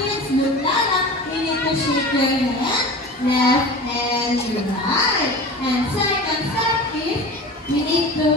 kids, look Lala, you need to shake your hand, left and right. And second step is, you need to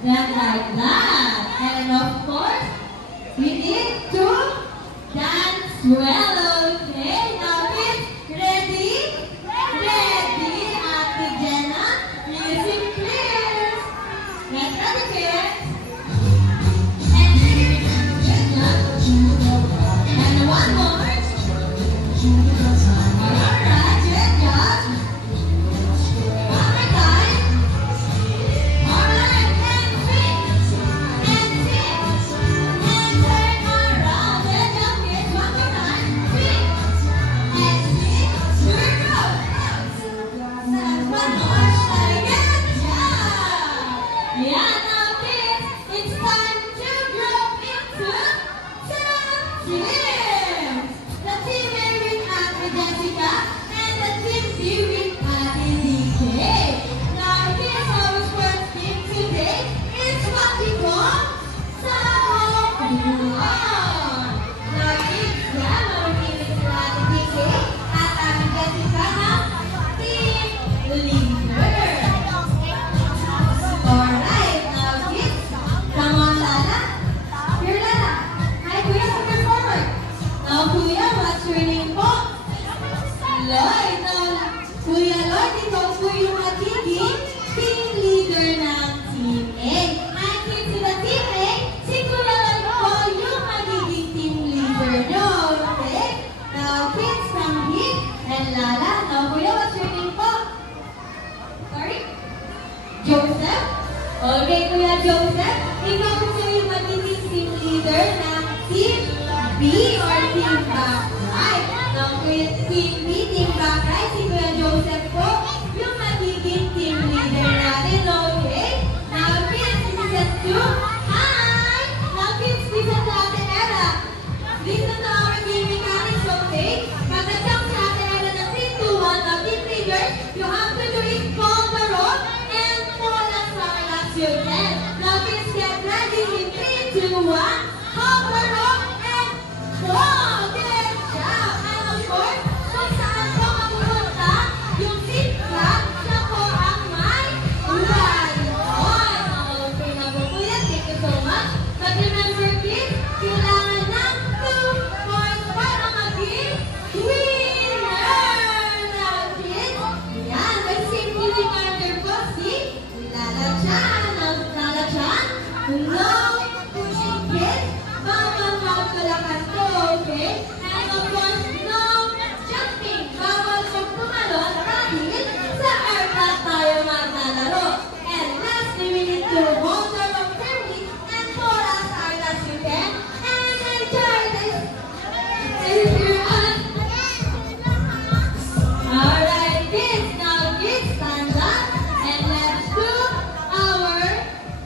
dance like that. And of course, we need to dance well, okay? Now kids, ready? Ready? Ate Jenna, music please. Get ready kids. And one more. Alright, good job. One more time. Alright, and swing. And sing. And turn around. Good job, kids. One more time. Swing. And sing. Turn around. And one more. Good job. Yeah, now kids, it's time to grow into teams. The team A with Ate Jessica and the team B with Ate DK. Now kids, our first team today is what we call Sabong Buwan. Now kids, our team is Ate DK at Ate Jessica ng Team Leader. Alright, now kids, come on Lala. Here Lala. Hi Kuya, come forward. Now Kuya, what's your name po? Lloyd. Now, Kuya Lloyd, ikaw po yung magiging team leader ng Team A. And kids, sa Team A, si Kuya Lloyd po yung magiging team leader nyo. Okay? Now kids, Sandy and Lala. Now Kuya, what's your name po? Sorry? Joseph? Okay, Kuya Joseph, ikaw po yung magiging team leader ng Team B or Team Backlight. Now, Team B, Team Backlight, si Kuya Joseph po yung magiging team leader natin, okay? Now, kids, listen to, hi! Now, kids, listen to Ate Ella. Listen to our game mechanics, okay? Pagka-jump si Ate Ella ng 3, 2, 1, now, team leaders, you have to do it call the rope and fall as far as you can. Now, kids, get ready in 3, 2, 1, hold the rope and fall! Good job! And of course, kung saan po mapupunta yung zigzag, siya po ang may layon. Okay na po po yan. Thank you so much. But remember kids, kailangan ng 2 points para maging winner! Now kids, yan. May safety reminder po si Lala Chan. Lala Chan, no pushing kids. Bawal magkalakan to, okay? And of course, no jumping. Bawal kung tumalon dahil sa aircraft tayo maglalaro. And lastly, we need to hold the rope firmly and pull as hard as you can. And enjoy this. Alright, kids. Now, kids, stand up. And let's do our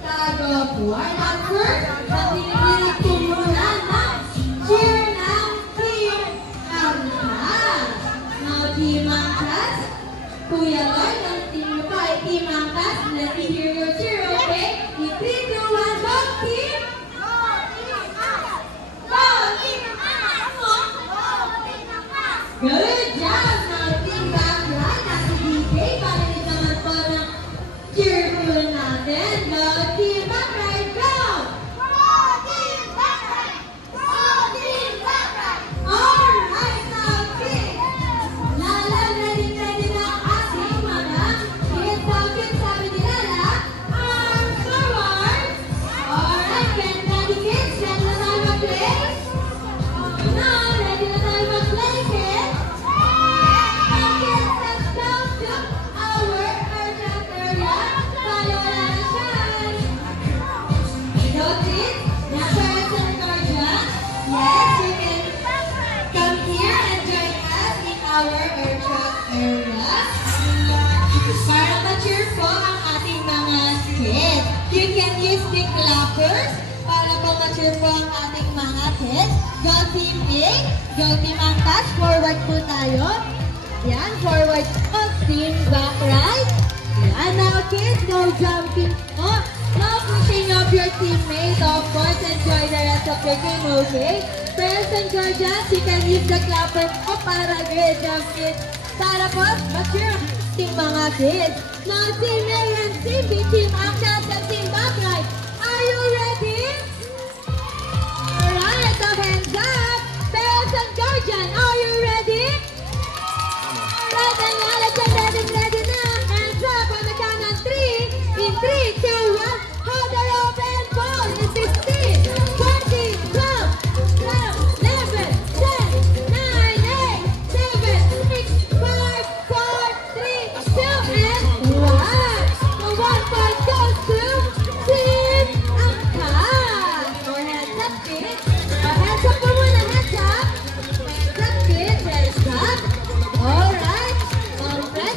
tag of war. Now, first, natinigilig po muna ng cheer ng Team Angkas. Now, Team Angkas, Kuya Lloyd, ang team nyo po ay Team Angkas. Let me hear your cheer, okay? In 3, 2, 1, go, Team! Go, Team Angkas! Go, Team Angkas! Go, Team Angkas! Good job! Now, Team Backlight, nasa DK, parinig naman po ng cheerful natin. Go, Team Backlight, go! Alright, now kids, Lala, ready na ang ating mga kids. Now kids, sabi ni Lala, arms forward. Alright, get ready kids, ready na tayo mag-play? Now, ready na tayo mag-play kids? Now kids, let's go to our aircraft area. Follow Lala Chan. Go kids, nasa aircraft area. Yes, you can come here and join us in our aircraft area. Para ma-cheer po ang ating mga kids. You can use the clappers para po ma-cheer po ang ating mga kids. Go Team A, go Team Angkas, forward po tayo. Yan, forward po. Team back right. Yan, now kids, no jumping po. No pushing up your teammate. Of course, enjoy the rest of your game, okay? Parents and guardians, you can use the clapper po para great job, kids. Para po, mature team mga kids. Now, Team A and Team B, Team Angkas and Team Backlight. Are you ready? Alright, so hands up. Parents and guardian, are you ready? Alright, and now let's get ready now. Hands up on the count of 3. In 3, 2, 1. Hold the rope and ball. In 16, 14, 12, 11, 10, 9, 8, 7, 6, 5, 4, 3, 2, and 1. The 1 point goes to Team Angkas. Or hands up, kids. Or hands up po muna, hands up. Hands up, kids, hands up. Alright.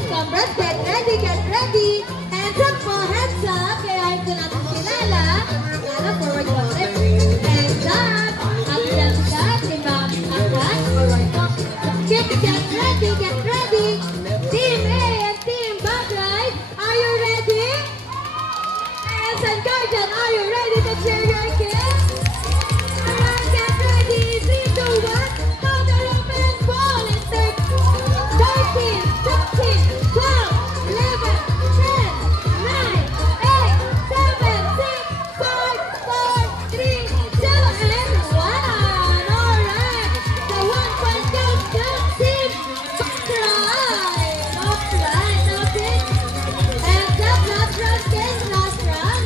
Compress, get ready, get ready. Hands up po, hands up. Kaya ito natin kilala. Kilala, forward po. Hands up. Up lang siya. Diba? Angkas, forward po. Kids, get ready, get ready. Team A and Team Backlight, are you ready? Parents and guardian, are you ready to cheer your kids? Alright, get ready. 3, 2, 1. Hold the rope and ball. In 13, 14, 15, 12, 11, 10, 9, 8, 7, 6, 5, 4, 3, 2, and 1. Alright. The 1 point goes to Team Backlight. Alright, now kids. Hands up, last round, kids, last round.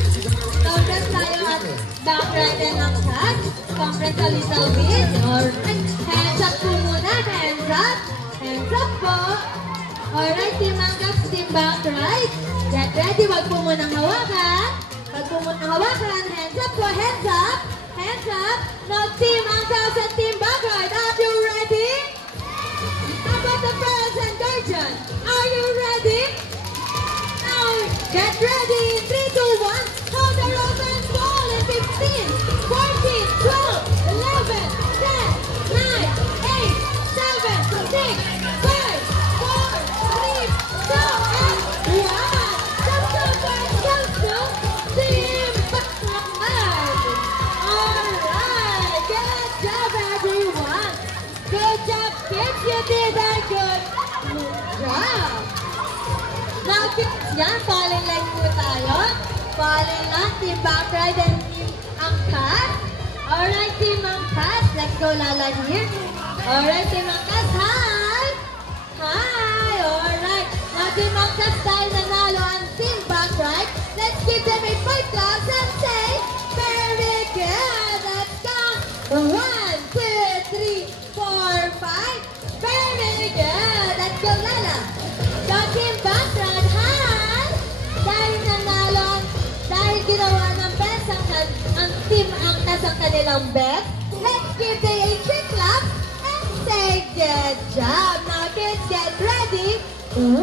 Compress tayo at Backlight and Angkas. Compress a little bit. Alright. Hands up po muna. Hands up. Hands up po. Alright, Team Angkas, Team Backlight. Get ready. Wag po munang hawakan. Wag po munang hawakan. Hands up po. Hands up. Hands up. Now, Team Angkas and Team Backlight. Are you ready? How about the parents and guardian? Are you ready? Now, get ready. 3, 2, 1. Hold the rope and ball. In 15, 14, 12, 11, 10, 9, 8, 7, 6, 5, 4, 3, 2, and 1. The point goes to Team Backlight. Alright. Good job, everyone. Good job, kids. You did a good job. Now, kids, yan, falling line po tayo. Falling line, Team Backlight and Team Angkas. Alright, Team Angkas, let's go Lala here. Alright, Team Angkas, hi! Hi! Alright, now Team Angkas, dahil nanalo ang Team Backlight, let's give them a 5 claps and say, very good! Let's count. 1, 2, 3, 4, 5. Very good! Let's go Lala. Now Team Backlight, hi! Dahil nanalo, dahil ginawa ng best ang Team Angkas ang kanilang best, let's give them a 3 clap and say good job. Now kids, get ready. 1, 2,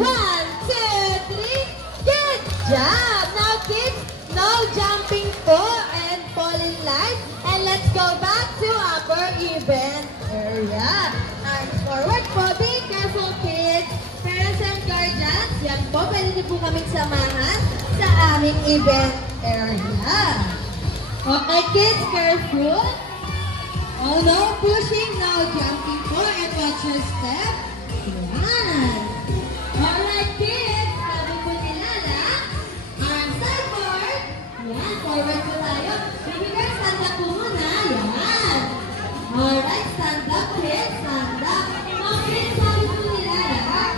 3. Good job. Now kids, no jumping po and fall in line. And let's go back to our event area. Arms forward po. Be careful kids. Parents and guardians, yan po. Pwede niyo po kaming samahan sa aming event area. Okay kids, careful. Oh, no pushing, no jumping po. And watch your step. Yan. Alright kids, sabi po nila na arms side forward. Yan, forward po tayo. Baby girl, stand up po muna. Yan. Alright, stand up kids, stand up. Now kids, sabi po nila na hi.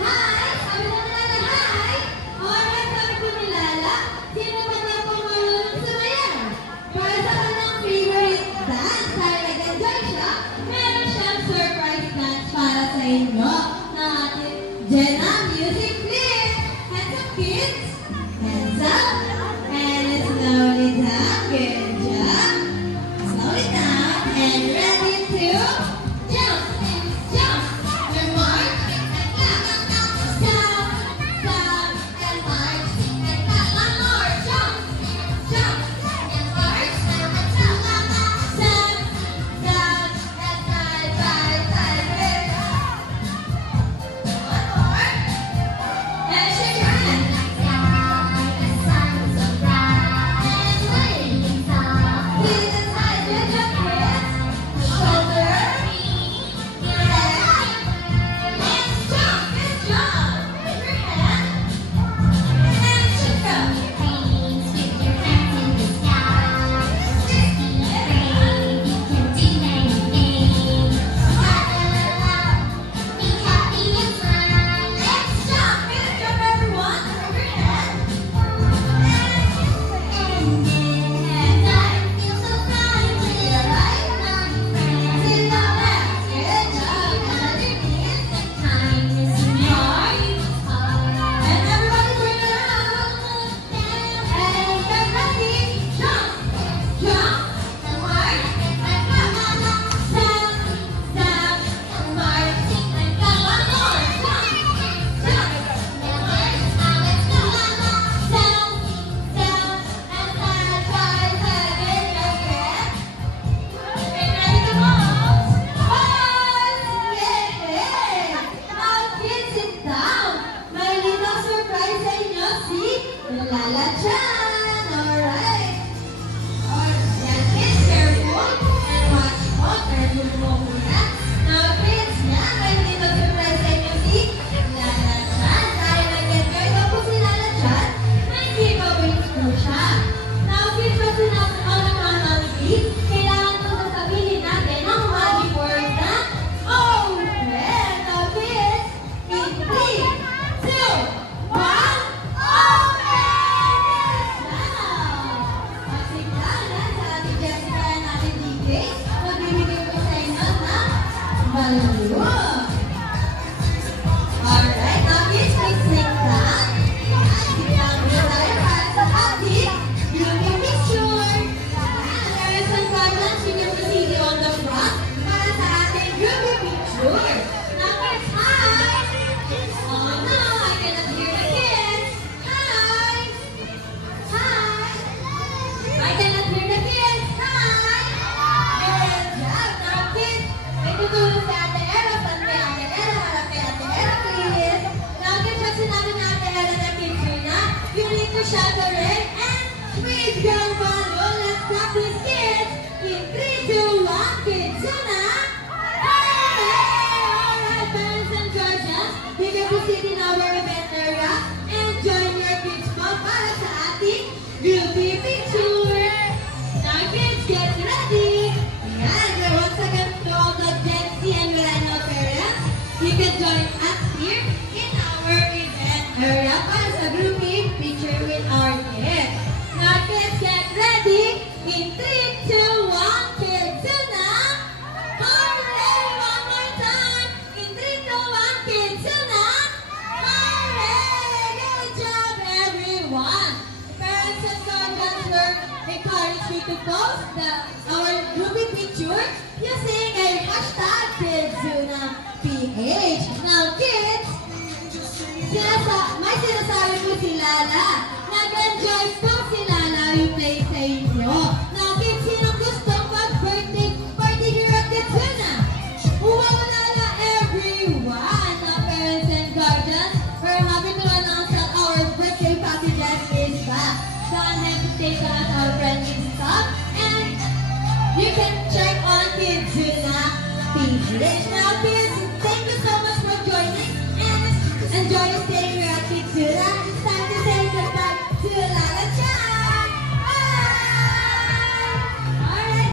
Sabi po nila na hi. Alright, sabi po nila na sino ba na po marunong sumayaw? Para sa kanyang favorite dance, dahil nag-enjoy siya, meron siyang surprise dance para sa inyo na ating you. Alright, now kids, please think back. Tingnan mo tayo para sa ating grouping picture. Parents and guardians, you can proceed on the front para sa ating grouping picture. Now kids, hi! Oh no, I cannot hear the kids. Hi! Hi! I cannot hear the kids. Hi! Good job. Now kids, may tutulong si Ate Era. Saan kay Ate Era? Harap kay Ate Era, please. Now kids, pag sinabi ni Ate Era na picture na, you need to shout the red and wave your balloon. Let's practice, kids. In 3, 2, 1, kids, Zuna. Alright, parents and guardians, you can proceed in our event area and join your kids po para sa ating groupie picture. Now kids, get ready. Ayan, once again to all the Gen Z and Millennial parents, you can join us here in our event area para sa groupie picture with our kids. Now kids, get ready. In 3, 2, 1, kids, Zuna. Hooray! One more time. In 3, 2, 1, kids, Zuna. Hooray! Good job, everyone. Parents and guardians were encouraged you to post our groupie picture using a hashtag KidsZunaPH. Now kids, may sinasabi po si Lala. Nag-enjoy po si Lala yung play sa inyo. Now kids, sinong gustong mag-birthday party here at Kidzuna? Wow, Lala, everyone! Now parents and guardians, we're happy to announce that our birthday packages is back. Don't hesitate to ask our friends and stuff. And you can check on Kidzuna page. Now kids, thank you so much for joining and enjoy